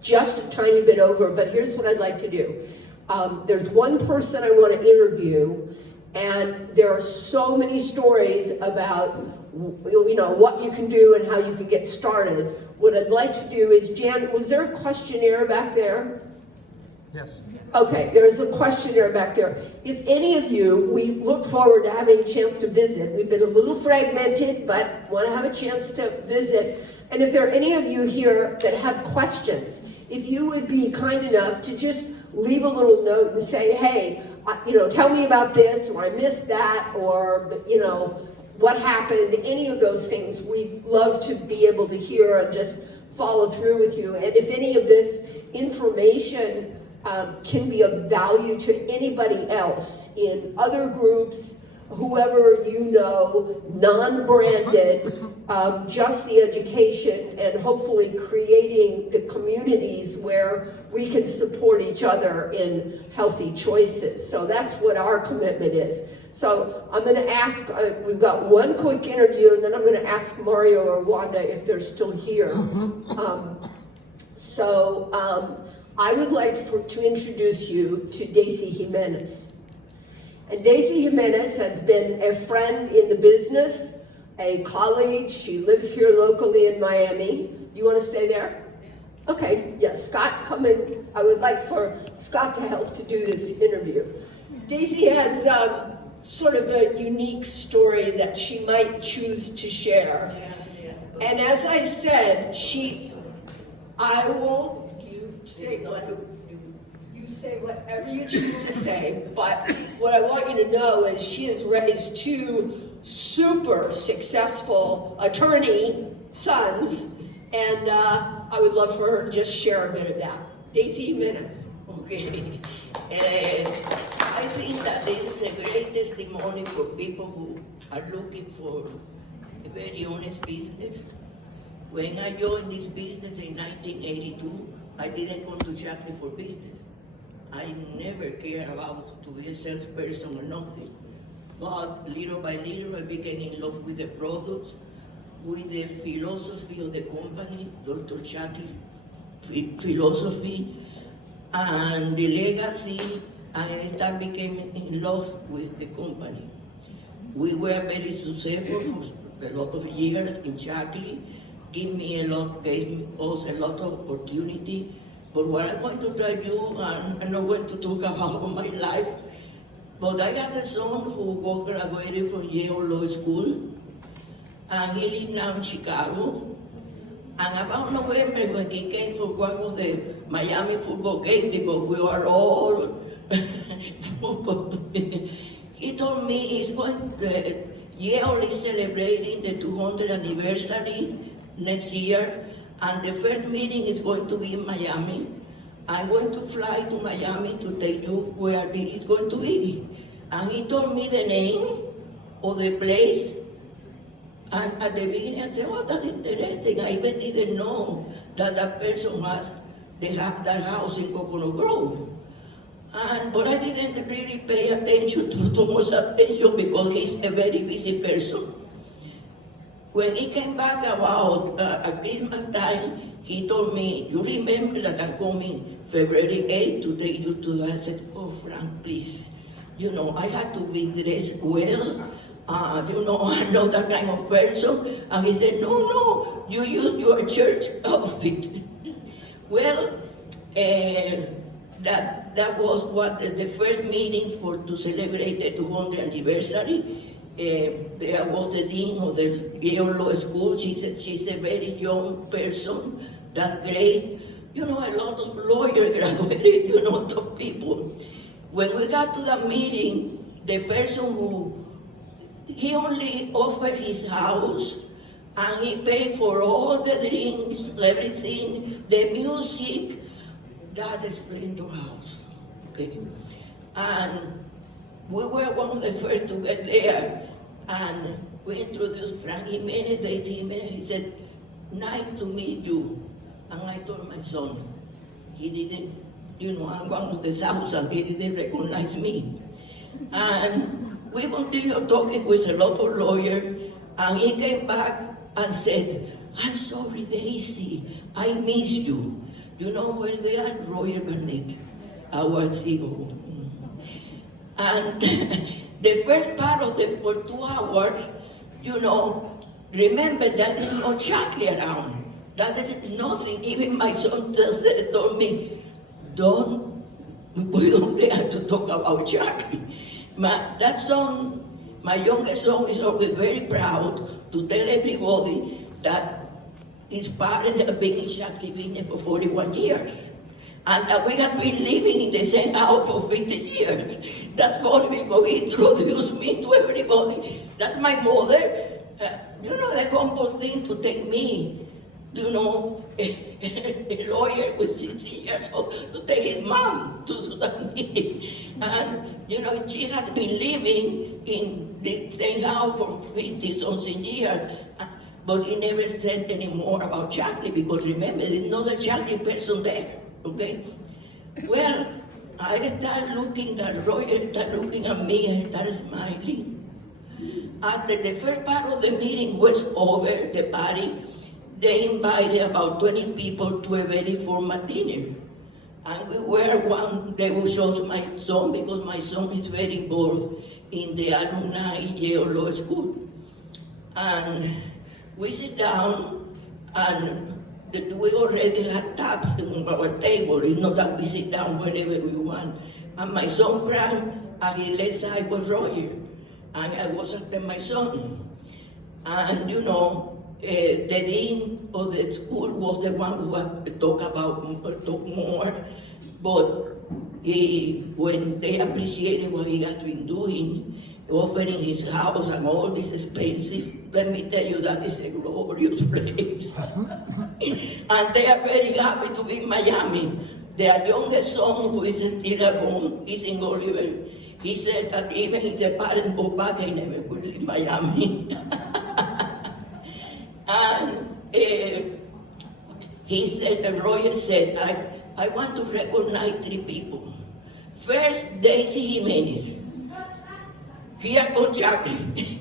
just a tiny bit over, but here's what I'd like to do. There's one person I want to interview, and there are so many stories about what you can do and how you can get started. What I'd like to do is, Jan, was there a questionnaire back there? Yes. Okay, there's a questionnaire back there. If any of you, we look forward to having a chance to visit. We've been a little fragmented, but want to have a chance to visit. And if there are any of you here that have questions, if you would be kind enough to just leave a little note and say, hey, tell me about this, or I missed that, or, what happened, any of those things, we'd love to be able to hear and just follow through with you. And if any of this information can be of value to anybody else in other groups, whoever you know, non-branded, just the education, and hopefully creating the communities where we can support each other in healthy choices. So that's what our commitment is. So I'm going to ask, we've got one quick interview, and then I'm going to ask Mario or Wanda if they're still here. I would like to introduce you to Daisy Jimenez. And Daisy Jimenez has been a friend in the business, a colleague. She lives here locally in Miami. You want to stay there? Okay, yeah, Scott, come in. I would like for Scott to help to do this interview. Daisy has sort of a unique story that she might choose to share. And as I said, I will, you say whatever you choose to say, but what I want you to know is she has raised two super successful attorney sons, and I would love for her to just share a bit of that. Daisy Jimenez. Okay. I think that this is a great testimony for people who are looking for a very honest business. When I joined this business in 1982, I didn't come to Shaklee for business. I never cared about to be a salesperson or nothing. But little by little, I became in love with the products, with the philosophy of the company, Dr. Shaklee philosophy, and the legacy, and I started becoming in love with the company. We were very successful for a lot of years in Shaklee. Gave us a lot of opportunity. But what I'm going to tell you, I'm not going to talk about my life, but I had a son who graduated from Yale Law School, and he lives now in Chicago. And about November, when he came for one of the Miami football games, because we are all football, he told me Yale is celebrating the 200th anniversary next year, and the first meeting is going to be in Miami. I'm going to fly to Miami to tell you where it is going to be. And he told me the name of the place. And at the beginning, I said, oh, that's interesting. I even didn't know that that person had that house in Coconut Grove. But I didn't really pay attention to too much attention because he's a very busy person. When he came back about at Christmas time, he told me, you remember that I'm coming February 8th to take you to that? I said, oh, Frank, please. I had to be dressed well. I'm not that kind of person. And he said, no, you use your church outfit. Well, that was what the first meeting to celebrate the 200th anniversary. There was the dean of the Yale Law School. She said she's a very young person. That's great. A lot of lawyers graduated, top people. When we got to the meeting, the person he only offered his house, and he paid for all the drinks, everything, the music. That explained your house, okay? And we were one of the first to get there, and we introduced Frank Jimenez, Daisy Jimenez. He said, nice to meet you. And I told my son, he didn't, I'm one of the South, and he didn't recognize me. And we continued talking with a lot of lawyers, and he came back and said, I'm sorry, Daisy, I missed you. You know where they are? Roger Burnett, our CEO. And the first part of the for 2 hours, you know, remember that there's no Shaklee around. That is nothing. Even my son told me, we don't dare to talk about Shaklee. That son, my youngest son, is always very proud to tell everybody that his parents have been in Shaklee business for 41 years. And that we have been living in the same house for 50 years. That's what we go introduce me to everybody. That's my mother. You know, the humble thing to take me, you know, a lawyer with 60 years old, to take his mom to that meeting. And, you know, she has been living in the same house for 50-something years. But he never said any more about Shaklee, because remember, there's not a Shaklee person there, okay? Well, I started looking at Roger, started looking at me, and started smiling. After the first part of the meeting was over, the party, they invited about 20 people to a very formal dinner. And we were one, they will show my son, because my son is very involved in the alumni Yale Law School. And we sit down, and we already had taps on our table. It's not that we sit down wherever we want. And my son Frank, and his left side was Roger, and I was after my son. And you know, the dean of the school was the one who had to talk more, but when they appreciated what he has been doing, offering his house and all this expensive, let me tell you, that is a glorious place. And they are very happy to be in Miami. Their youngest son, who is still at home, is in Oliver. He said that even if the parents go back, they never will leave Miami. And he said, Roger said, I want to recognize 3 people. First, Daisy Jimenez. Here comes Shaklee.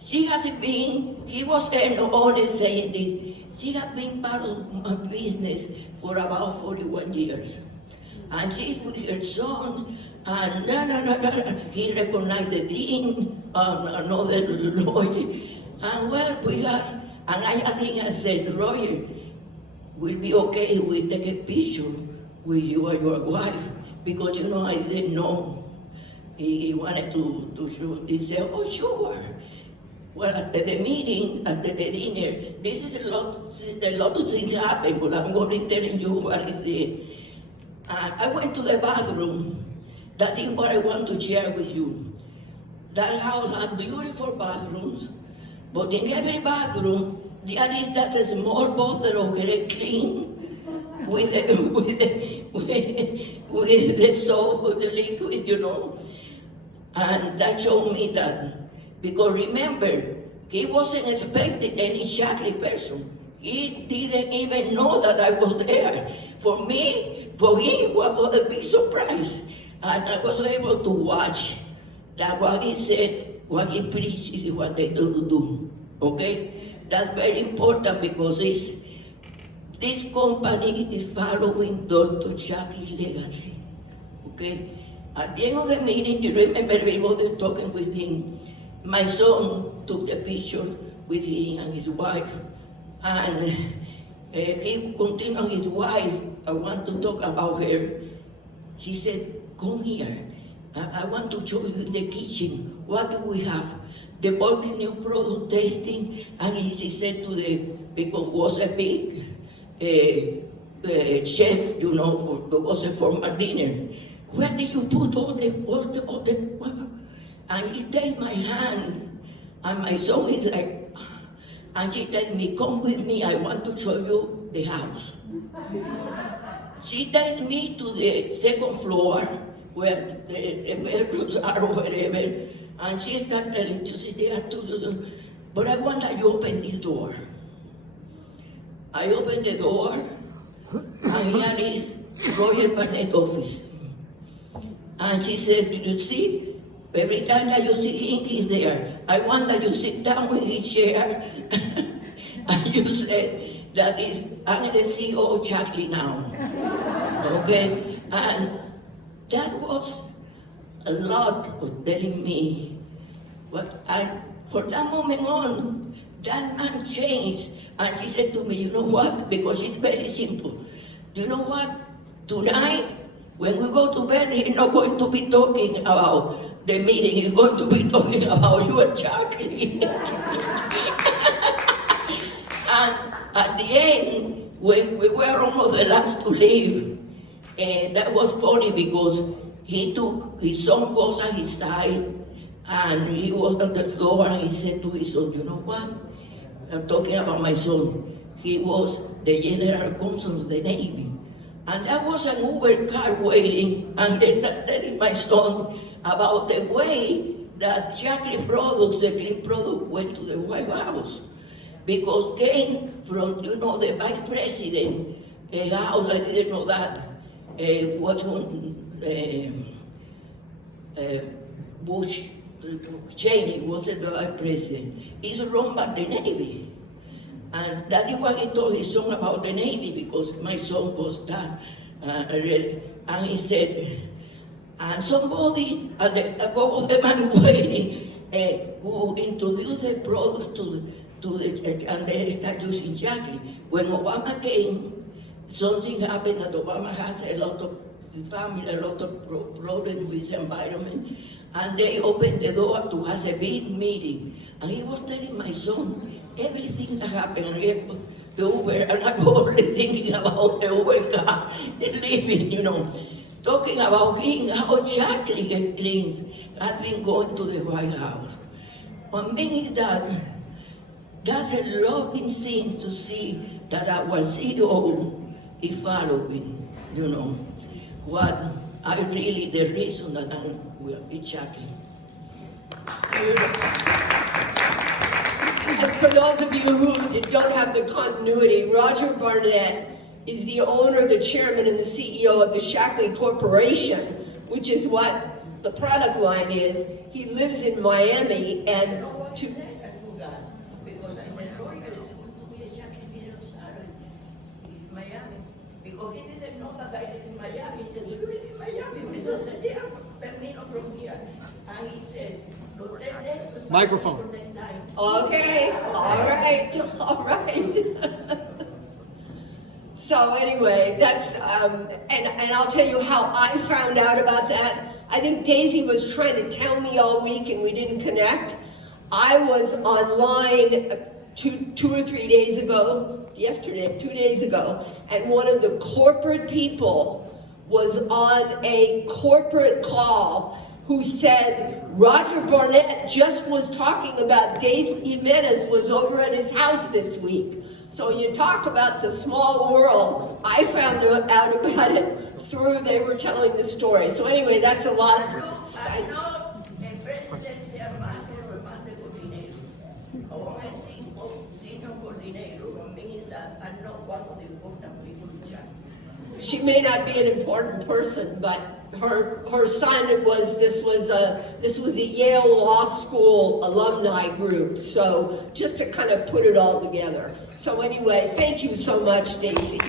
She has been, he was honest saying this, she has been part of my business for about 41 years. And she's with her son, and he recognized the dean, another lawyer. And well, and I think I said, Roger, will be okay if we take a picture with you and your wife, because you know, I didn't know. He wanted to shoot. He said, oh, sure. Well, after the meeting, after the dinner, this is a lot of things happen, but I'm going to be telling you what is it. I went to the bathroom. That is what I want to share with you. That house has beautiful bathrooms, but in every bathroom, there is that small bottle of clean with the soap, with the liquid, you know. And that showed me that, because remember, he wasn't expecting any Shaklee person. He didn't even know that I was there. For me, for him, it was a big surprise. And I was able to watch that what he said, what he preached is what they do. Okay? That's very important, because this company is following Dr. Shaklee's legacy. Okay? At the end of the meeting, you remember everybody talking with him. My son took the picture with him and his wife. And he continued his wife. I want to talk about her. She said, come here. I want to show you the kitchen. What do we have? The body new product tasting. And she said to because was a big chef, you know, because of formal dinner. Where did you put all the, and he takes my hand, and my son is like, and she tells me, come with me, I want to show you the house. She takes me to the second floor, where the bedrooms are or wherever, and she starts telling you, see, there are two, but I want that you open this door. I opened the door, and here is Roger Burnett office. And she said, you see, every time that you see him, he's there. I want that you sit down in his chair. And you said that is, I'm the CEO of Shaklee now. Okay? And that was a lot of telling me. But for that moment on, that man changed. And she said to me, you know what? Because it's very simple. Do you know what? Tonight, when we go to bed, he's not going to be talking about the meeting. He's going to be talking about you and Shaklee. And at the end, when we were almost the last to leave, and that was funny because he took his son was at his side, and he was on the floor, and he said to his son, you know what? I'm talking about my son. He was the general counsel of the Navy. And that was an Uber car waiting, and they telling my son about the way that Shaklee products, the clean product, went to the White House. Because came from, you know, the vice president house, I didn't know that, was on Bush, Cheney was the vice president. He's run by the Navy. And that is what he told his son about the Navy, because my son was that. And he said, and somebody, and the man waiting, who introduced the product and they start using Shaklee. When Obama came, something happened that Obama has a lot of family, a lot of problems with the environment, and they opened the door to have a big meeting. And he was telling my son everything that happened, and the Uber, and I was only thinking about the Uber car, the living, you know, talking about him, how Shaklee cleans has been going to the White House. What means that's a loving thing to see that our CEO is following, you know, what are really the reason that we are in Shaklee. And for those of you who don't have the continuity, Roger Barnett is the owner, the chairman, and the CEO of the Shaklee Corporation, which is what the product line is. He lives in Miami, and because I said, Roy, there is supposed to be a Shaklee video in Miami. Because he didn't know that I live in Miami. He said, you live in Miami? I said, yeah, 10 minutes from here. And he said, microphone. okay, all right. So anyway, that's, and I'll tell you how I found out about that. I think Daisy was trying to tell me all week and we didn't connect. I was online two or 3 days ago, yesterday, 2 days ago, and one of the corporate people was on a corporate call who said Roger Barnett just was talking about Daisy Jimenez was over at his house this week. So you talk about the small world. I found out about it through they were telling the story. So anyway, that's a lot of sites. She may not be an important person, but her son was this was a Yale Law School alumni group. So just to kind of put it all together. So anyway, thank you so much, Daisy.